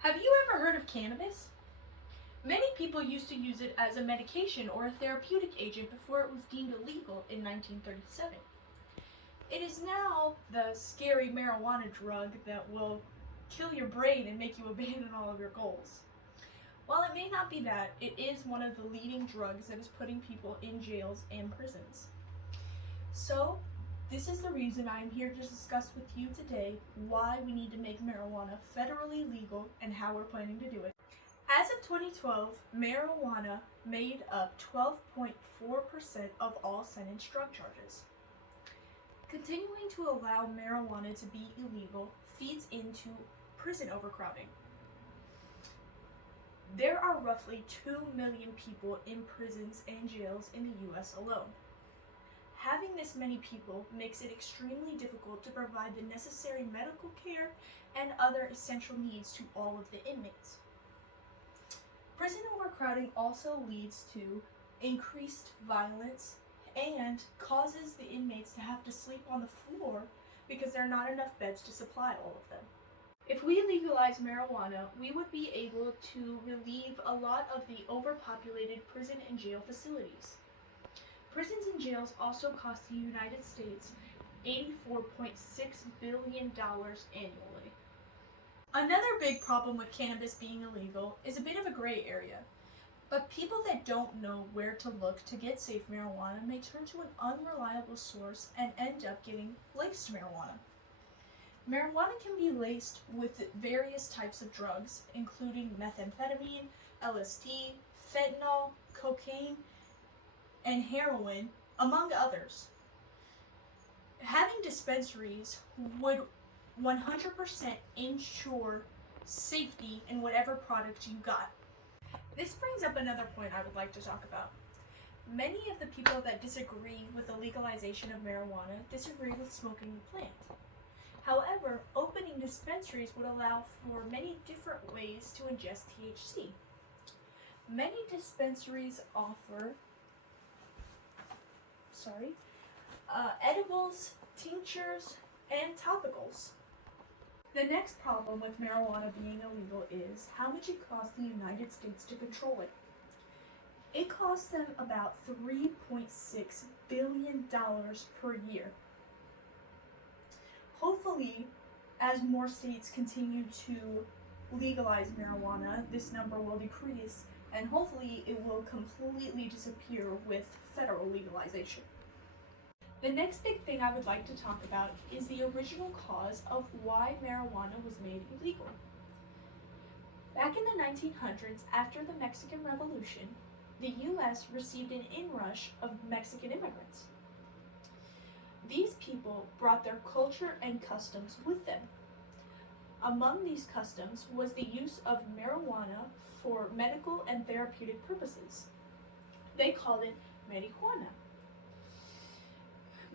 Have you ever heard of cannabis? Many people used to use it as a medication or a therapeutic agent before it was deemed illegal in 1937. It is now the scary marijuana drug that will kill your brain and make you abandon all of your goals. While it may not be that, it is one of the leading drugs that is putting people in jails and prisons. So, this is the reason I am here to discuss with you today why we need to make marijuana federally legal and how we're planning to do it. As of 2012, marijuana made up 12.4% of all sentenced drug charges. Continuing to allow marijuana to be illegal feeds into prison overcrowding. There are roughly 2 million people in prisons and jails in the US alone. Having this many people makes it extremely difficult to provide the necessary medical care and other essential needs to all of the inmates. Prison overcrowding also leads to increased violence and causes the inmates to have to sleep on the floor because there are not enough beds to supply all of them. If we legalize marijuana, we would be able to relieve a lot of the overpopulated prison and jail facilities. Prisons and jails also cost the United States $84.6 billion annually. Another big problem with cannabis being illegal is a bit of a gray area, but people that don't know where to look to get safe marijuana may turn to an unreliable source and end up getting laced marijuana. Marijuana can be laced with various types of drugs, including methamphetamine, LSD, fentanyl, cocaine, and heroin, among others. Having dispensaries would 100% ensure safety in whatever product you got. This brings up another point I would like to talk about. Many of the people that disagree with the legalization of marijuana disagree with smoking the plant. However, opening dispensaries would allow for many different ways to ingest THC. Many dispensaries offer edibles, tinctures, and topicals. The next problem with marijuana being illegal is how much it costs the United States to control it. It costs them about $3.6 billion per year. Hopefully, as more states continue to legalize marijuana, this number will decrease, and hopefully it will completely disappear with federal legalization. The next big thing I would like to talk about is the original cause of why marijuana was made illegal. Back in the 1900s, after the Mexican Revolution, the US received an inrush of Mexican immigrants. These people brought their culture and customs with them. Among these customs was the use of marijuana for medical and therapeutic purposes. They called it marijuana.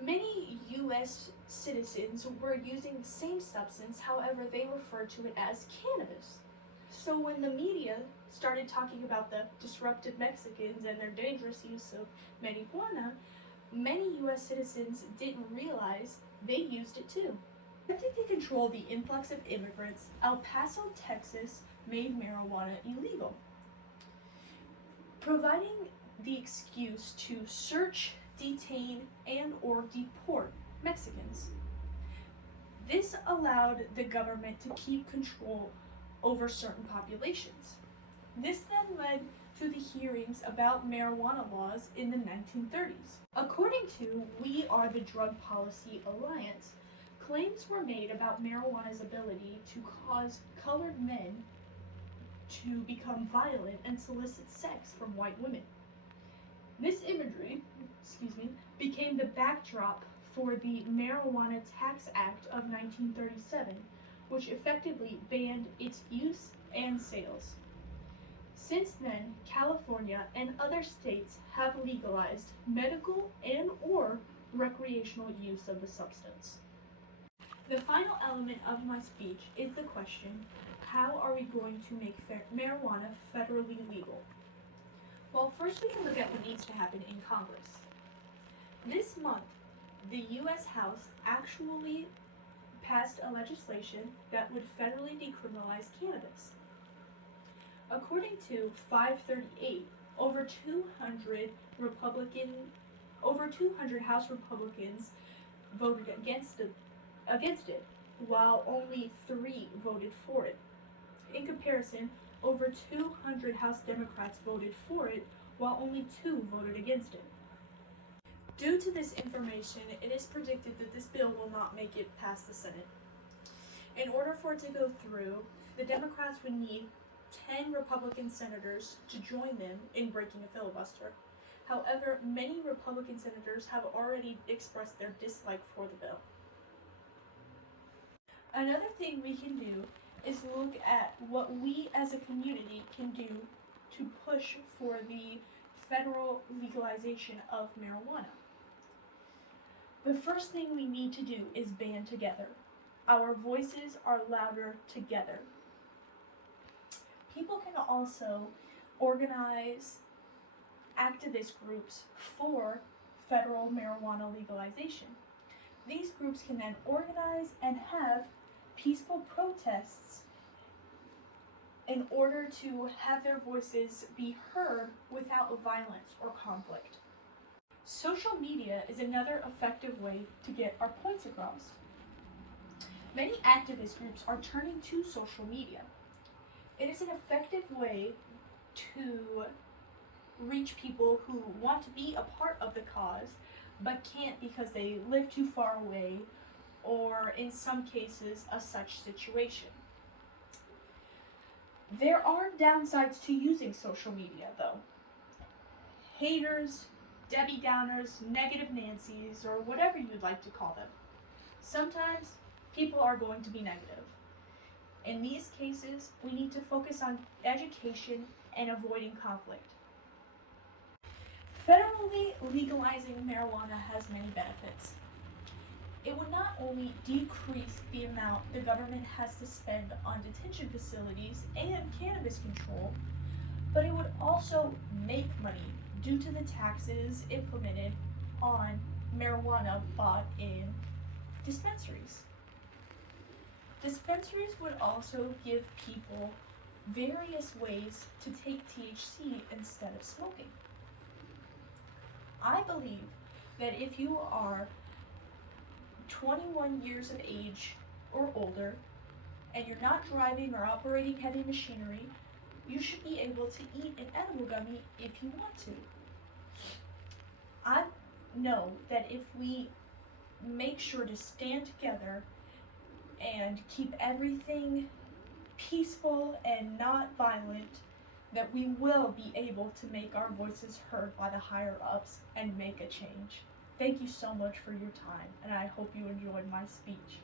Many US citizens were using the same substance, however, they referred to it as cannabis. So when the media started talking about the disruptive Mexicans and their dangerous use of marijuana, many US citizens didn't realize they used it too. Attempting to control the influx of immigrants, El Paso, Texas made marijuana illegal, providing the excuse to search, detain, and or deport Mexicans. This allowed the government to keep control over certain populations. This then led to the hearings about marijuana laws in the 1930s. According to We Are the Drug Policy Alliance, claims were made about marijuana's ability to cause colored men to become violent and solicit sex from white women. This imagery, became the backdrop for the Marijuana Tax Act of 1937, which effectively banned its use and sales. Since then, California and other states have legalized medical and or recreational use of the substance. The final element of my speech is the question, how are we going to make marijuana federally legal? Well, first we can look at what needs to happen in Congress. This month, the U.S. House actually passed a legislation that would federally decriminalize cannabis. According to 538, over 200 House Republicans voted against it, while only 3 voted for it. In comparison, over 200 House Democrats voted for it, while only 2 voted against it. Due to this information, it is predicted that this bill will not make it past the Senate. In order for it to go through, the Democrats would need 10 Republican senators to join them in breaking a filibuster. However, many Republican senators have already expressed their dislike for the bill. Another thing we can do is look at what we as a community can do to push for the federal legalization of marijuana. The first thing we need to do is band together. Our voices are louder together. People can also organize activist groups for federal marijuana legalization. These groups can then organize and have peaceful protests in order to have their voices be heard without violence or conflict. Social media is another effective way to get our points across. Many activist groups are turning to social media. It is an effective way to reach people who want to be a part of the cause but can't because they live too far away, or in some cases a such situation. There are downsides to using social media though. Haters, Debbie Downers, negative Nancys, or whatever you'd like to call them. Sometimes people are going to be negative. In these cases, we need to focus on education and avoiding conflict. Federally legalizing marijuana has many benefits. It would not only decrease the amount the government has to spend on detention facilities and cannabis control, but it would also make money due to the taxes implemented on marijuana bought in dispensaries. Dispensaries would also give people various ways to take THC instead of smoking. I believe that if you are 21 years of age or older and you're not driving or operating heavy machinery, you should be able to eat an edible gummy if you want to. I know that if we make sure to stand together and keep everything peaceful and not violent, that we will be able to make our voices heard by the higher ups and make a change. Thank you so much for your time, and I hope you enjoyed my speech.